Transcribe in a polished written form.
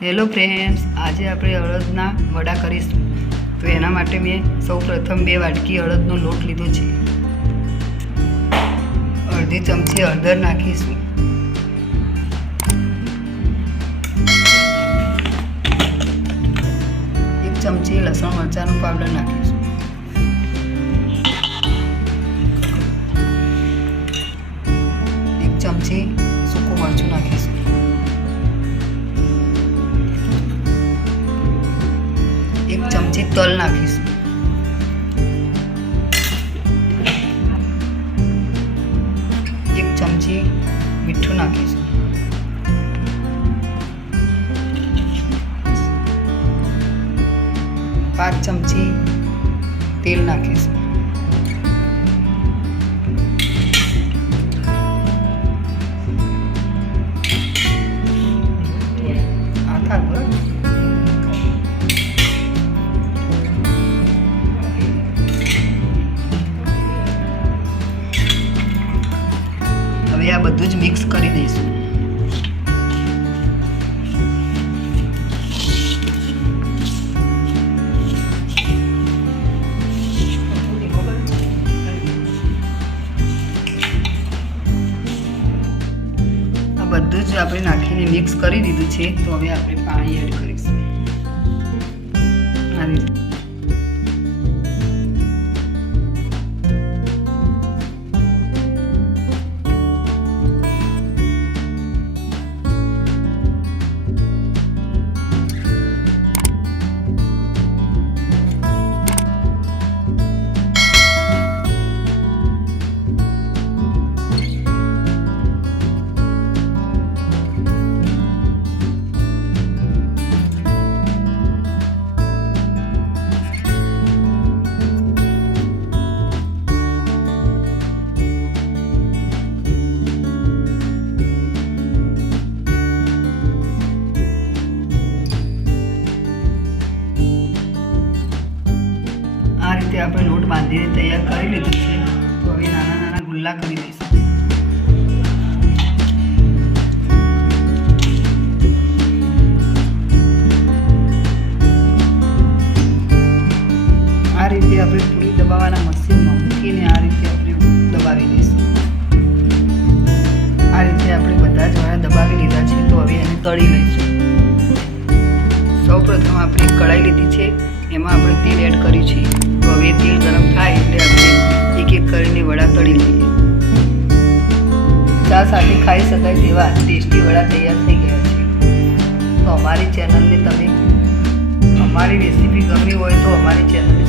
Hello friends, આજે આપણે અડદના વડા કરીશું. તો એના માટે મેં સૌપ્રથમ 2 વાટકી અડદનો લોટ લીધો છે. અડધી ચમચી હળદર નાખીશું. એક ચમચી લસણ મરચાંનો પાવડર નાખીશું. એક ચમચી સૂકું મરચું નાખીશું. એક ચમચી તલ નાખીશું. એક ચમચી મીઠું નાખીશું. પાંચ ચમચી તેલ નાખીશું. હવે આ બધું જ મિક્સ કરી દઈશું. આ બધું જ આપણે નાખીને મિક્સ કરી દીધું છે. તો હવે આપણે પાણી એડ કરીશું. આ રીતે આપણે લોટ બાંધીને તૈયાર કરી લીધું છે. તો હવે નાના નાના ગુલ્લા કરી દઈશું. આ રીતે આપણે પૂરી દબાવવાના મશીનમાં મૂકીને આ રીતે આપણે દબાવી દઈશું. આ રીતે આપણે બધા જ વાળા દબાવી લીધા છે. તો હવે એને તળી લઈશું. સૌપ્રથમ આપણે કઢાઈ લીધી છે. એમાં આપણે તેલ એડ કર્યું છે. તો હવે તેલ ગરમ થાય એટલે આપણે એક એક કરીને વડા તળી લઈએ. ચા સાથે ખાઈ શકાય તેવા ટેસ્ટી વડા તૈયાર થઈ ગયા છે. તો અમારી ચેનલને તમે અમારી રેસીપી ગમી હોય તો અમારી ચેનલને